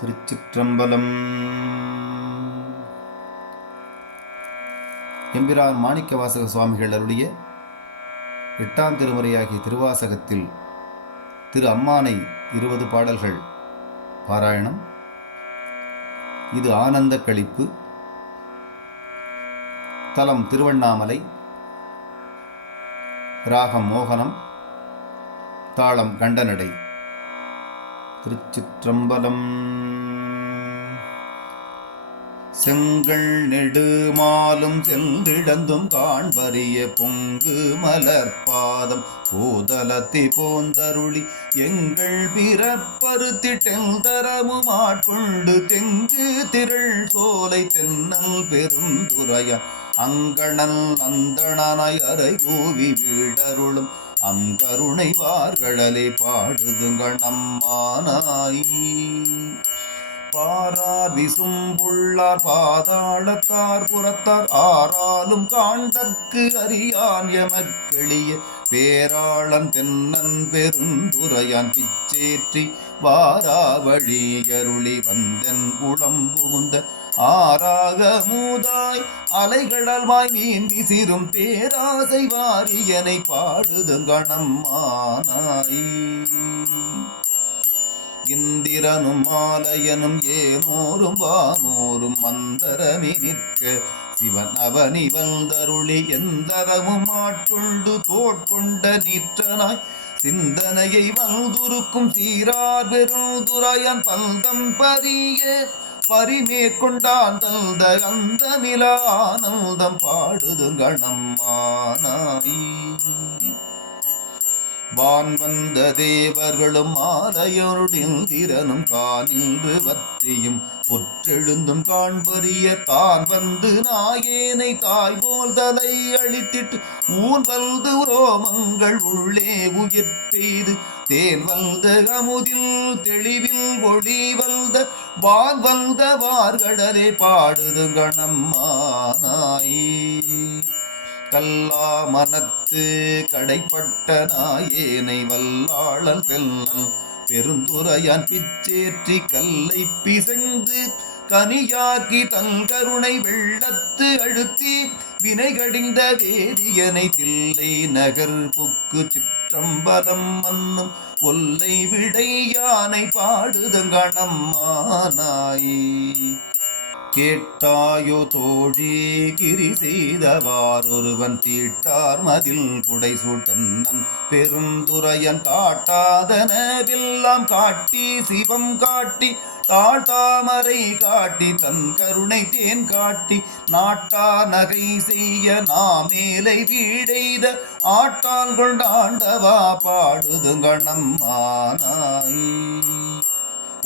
திருச்சிற்றம்பலம். எம்பிரான் மாணிக்கவாசக சுவாமிகள் அருளிய எட்டாம் திருமுறையாகிய திருவாசகத்தில் திரு அம்மானை இருபது பாடல்கள் பாராயணம். இது ஆனந்த கழிப்பு. தலம் திருவண்ணாமலை. ராகம் மோகனம். தாளம் கண்டனடை. திருச்சிற்றம்பலம். செங்கள் நெடுமாலும் சென்றிடந்தும் காண்பறிய பொங்கு மலர்பாதம் பூதலத்தி போந்தருளி எங்கள் பிறப்பருத்தி பிறப்பருத்திட்டெந்தரமும் ஆட்கொண்டு தெங்கு திரள் சோலை தென்னல் பெருந்துரைய. அங்கணல் அந்தணனாய் அறை கூவி வீடருளும். அங்கருணை வார்கடலை பாடுதுங்கள் நம்மானாய் பாரார் விசும்புள்ளார் பாதாளத்தார் புறத்தார் ஆறாலும் காண்டற்கு அறியான் எமக்களிய பேராளன் தென்னன் பெருந்துரையான். பிச்சேற்றி வாராவழி அருளி வந்தன் குளம் புகுந்த ஆறாக மூதாய் அலைகடல்வாய் மீன் சிறும் பேராசை வாரியனை பாடுதுங்கணம்மானாய் இந்திரனும் மாலையனும் ஏனோரும் வானோரும் மந்தரமி நிற்க சிவன் அவனி வந்தருளி எந்தரமும் ஆட்கொண்டு தோட்கொண்ட நிற்றனாய் சிந்தனையை வல்துருக்கும் சீரார் பெருந்துரையன் பல்தம் பரிய பரிமேற்கொண்டான் தல்த அந்தமிலானந்தம் பாடுதுங்கணம்மானாய் வான் வந்த தேவர்களும் ஆலயருடில் காணிந்து வத்தியும் வற்றியும். புற்றெழுந்தும் காண்பறிய தான் வந்து நாயேனை தாய் போல் தலை அழித்திட்டு ஊன் வந்து ரோமங்கள் உள்ளே உயிர் பெய்து தேன் வந்த அமுதில் தெளிவில் ஒளி வந்த வான் வந்த வார்கடலே பாடுதுங்கணம்மானாயே. கல்லா மனத்து கடைப்பட்ட நாயேனை வல்லாளல் தெல்லல் பெருந்துரையான் பிச்சேற்றி கல்லை பிசைந்து கனியாக்கி தன் கருணை வெள்ளத்து அழுத்தி வினை கடிந்த வேதியனை தில்லை நகர் புக்கு சிற்றம்பலம் மன்னும் ஒல்லை விடை யானை பாடுதங்கணம் பாடுதங்கணம்மானாயே கேட்டாயோ தோழி கிரி செய்தவார் ஒருவன் தீட்டார் மதில் புடை சூட்டன்னன் பெருந்துரையன் காட்டாதனவெல்லாம் காட்டி சிவம் காட்டி தாழ்தாமரை காட்டி தன் கருணை தேன் காட்டி நாட்டா நகை செய்ய நாமேலை வீடைத ஆட்டான் கொண்டாண்டவா பாடுதுங்கணம்மானாய்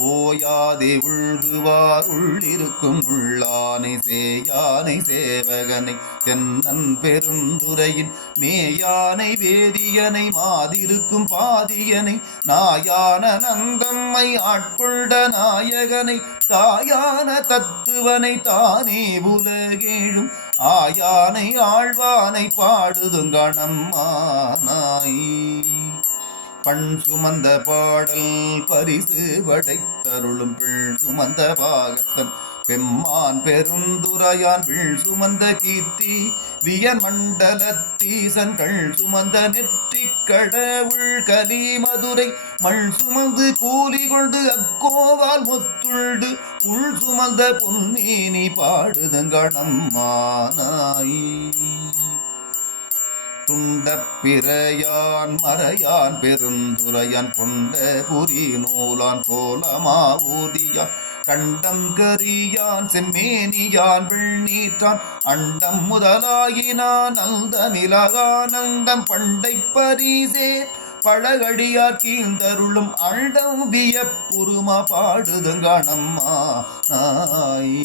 ஓயாதே உள்குவார் உள்ளிருக்கும் உள்ளானை சேயானை சேவகனை தென்னன் பெருந்துரையின் மேயானை வேதியனை மாதிருக்கும் பாதியனை நாயான நந்தம்மை ஆட்கொண்ட நாயகனை தாயான தத்துவனை தானே உலகேழும் ஆயானை ஆழ்வானை பாடுதுங்கணம்மானாய் பண் சுமந்த பாடல் பரிசு படை தருளும் பிள் சுமந்த பாகத்தன். பெம்மான் பெருந்துரையான் விழ் சுமந்த கீர்த்தி. வியன் மண்டலத்தீசன் கள் சுமந்த நெற்றி கடவுள் கலி மதுரை. மண் சுமந்து கூலி கொண்டு அக்கோவால் முத்துள்டு. புல் சுமந்த பொன்னேனி பாடுதங்கணம்மானாய் துண்டற் பிறையான் மறையான் பெருந்துரையான் கொண்ட புரி நூலான் கோலமா ஊதியான். கண்டம் கரியான் செம்மேனியான் வெண்ணீற்றான் அண்டம் முதலாயினான் அந்தமிலகானந்தம் பண்டை பரிசே. பழகடியார் கீழ்ந்தருளும் அண்டம் வியப்புருமா பாடுதங்கணம்மா நாய்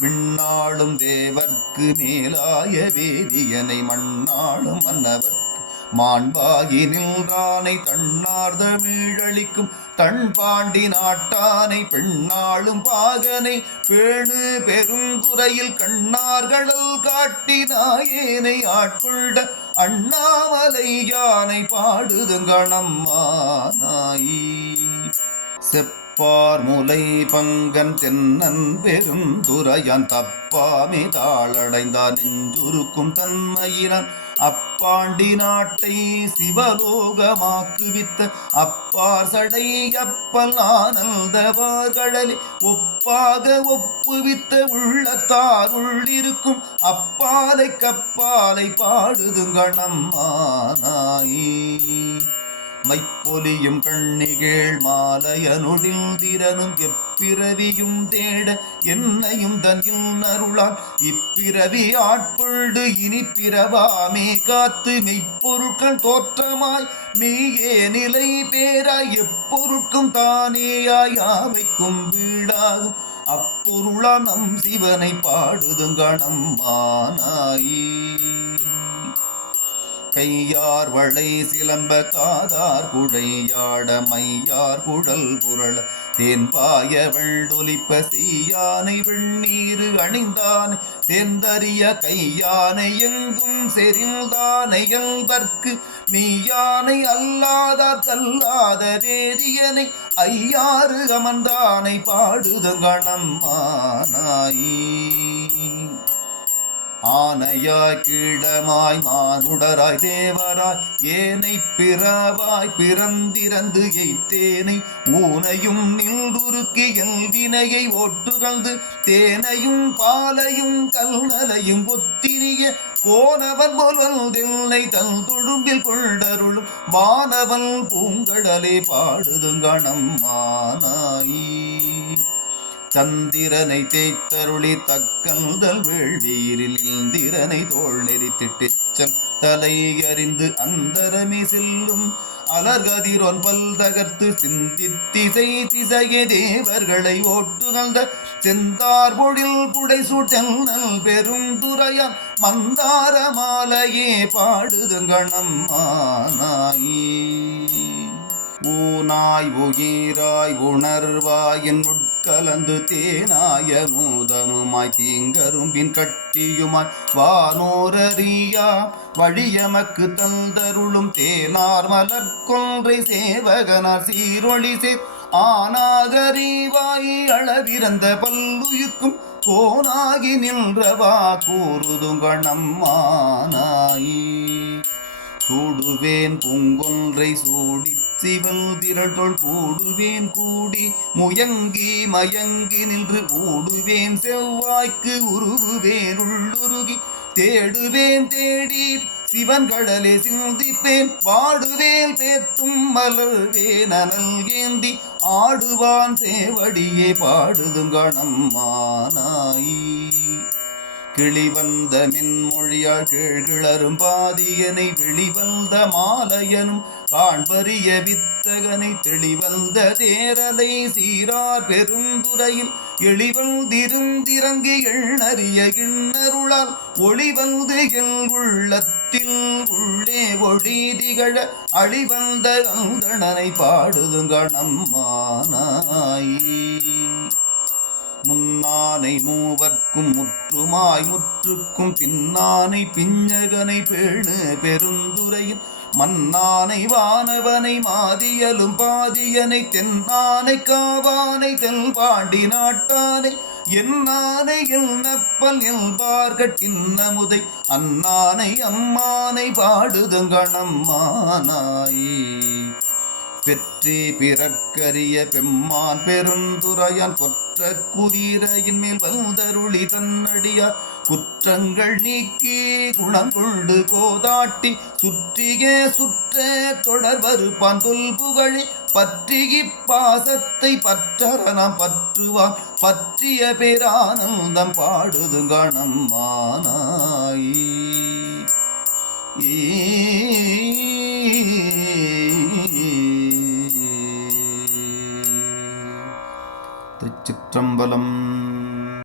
விண்ணாளும் தேவர்க்கு மேலாய வேதியனை மண்ணாளும் மன்னவர்க்கு. மாண்பாகி நின்றானை தன்னார் தமிழளிக்கும் தன் பாண்டி நாட்டானை பெண்ணாளும் பாகனை பேணு பெருங்குறையில் கண்ணார்களல் காட்டி நாயேனை ஆட்கொண்ட அண்ணாமலை யானை பாடுதுங்கணம்மா நாயி. செப்ப செப்பார் முலை பங்கன் தென்னன் பெருந்துரையான் தப்பாமே தாளடைந்தான் நெஞ்சுருக்கும் தன்மையினான். அப்பாண்டி நாட்டை சிவலோகமாக்குவித்த அப்பார் சடை அப்பல் ஆனந்தவார்களே ஒப்பாக ஒப்புவித்த உள்ளத்தார் உள்ளிருக்கும் அப்பாலை கப்பாலை பாடுதுங்கணம்மானாயி மைப்பொலியும் கண்ணிகேள் மாலையனுடில் திறனும் எப்பிறவியும் தேட என்னையும் தன்னில் அருளால் இப்பிறவி ஆட்பொழுது இனி பிறவாமே காத்து மெய்ப்பொருட்கள் தோற்றமாய். மெய்யே நிலை பேராய் எப்பொருட்கும் தானேயாய் யாவைக்கும் வீடாகும். அப்பொருளா நம் சிவனை பாடுதுங்கணம் மானாயே. கையார் வளை சிலம்ப காதார் குடையாட மையார் குடல் புரள. தேன்பாய வெள்ளொலிப்ப செய்யானை வெண்ணீரு அணிந்தான். தேர்ந்தறிய கையானை எங்கும் செறிந்தானை இயல்பர்க்கு மெய்யானை அல்லாத கல்லாத வேதியனை ஐயாறு அமர்ந்தானை பாடுதங்கணம் மானாயி. ஆனையாய் கீழமாய் மானுடராய் தேவராய் ஏனை பிறவாய் பிறந்திறந்து எய்த்தேனை ஊனையும் நில்துருக்கி வினையை ஒட்டுகழ்ந்து தேனையும் பாலையும் கல்நலையும் ஒத்திரிய கோனவன் போல்வல்தில்லை தன் தொழும்பில் கொண்டருளும் வானவன் பூங்கடலே பாடுதுங்கணம் மானாயி. சந்திரனை தேய்த்தருளி தக்கந்தல் வேள்வீரில் இந்திரனை தோல் நெறித்திட்டிச்சல் தலை அறிந்து அந்தரமே செல்லும் அலர்கதிரோன் பல் தகர்த்து சிந்தித்திசை திசைய தேவர்களை ஓட்டுகழ்ந்த செந்தார் பொழில் புடை சுட்டல் நல் பெரும் துறையான் மந்தார மாலையே பாடுதுங்கணம் மானாயி. ஊனாய் உயிராய் உணர்வாயின் கலந்து தேனாய நூதமுமாய் தீங்கரும்பின் கட்டியுமாய் வானோரறியா. வழியமக்கு தந்தருளும் தேனார் மலர்கொன்றை சேவகனார் சீரொளி சேர் ஆனாகறிவாய் அளவிறந்த பல்லுயிர்க்கும் கோனாகி நின்றவா கூறுதுங்கணம்மானாயி சூடுவேன் பூங்கொன்றை சூடி சிவல் திரட்டொள் கூடுவேன் கூடி முயங்கி மயங்கி நின்று கூடுவேன் செவ்வாய்க்கு உருகுவேன் உள்ளுருகி தேடுவேன். தேடி சிவன் கடலே சிந்திப்பேன். பாடுவேல் பேத்தும் மலர்வேன் அனல் ஏந்தி ஆடுவான். சேவடியே பாடுதுங்கணம் மானாயி கிளிவந்த மின்மொழியாள் கீழ்கிளரும் பாதியனை வெளிவந்த மாலையனும் காண்பறிய வித்தகனை தெளிவந்த தேரலை சீரார் பெருந்துறையில் எளிவந்திருந்திறங்கி எண்ணறிய கிண்ணருளால் ஒளிவந்து எல் உள்ளத்தில் உள்ளே ஒளி திகழ அழிவந்த அந்தணனை பாடுதுங்கணம் மானாயி முன்னானை மூவர்க்கும் முற்றுமாய் முற்றுக்கும் பின்னானை பிஞ்சகனை பேணு பெருந்துரையின் மன்னானை வானவனை மாதியலும் பாதியனை தென்னானை காவானை தெல்பாண்டி நாட்டானை. என்னானை எல் நப்பல் எல்பார்கட்டின்னமுதை அன்னானை அம்மானை பாடுதுங்கணம்மானாயே. பெற்றே பிறக்கரிய பெம்மான் பெருந்துரையான் கொற்ற குதிரையின் மேல் வந்தருளி தன்னடியார். குற்றங்கள் நீக்கி குணங்கொண்டு கோதாட்டி சுற்றியே சுற்ற தொடர்வரு பந்துல் புகழி பற்றிய பாசத்தை பற்றரணம் பற்றுவான். பற்றிய பேரானந்தம் பாடுதுங்கணம் மானாயி. திருச்சிற்றம்பலம்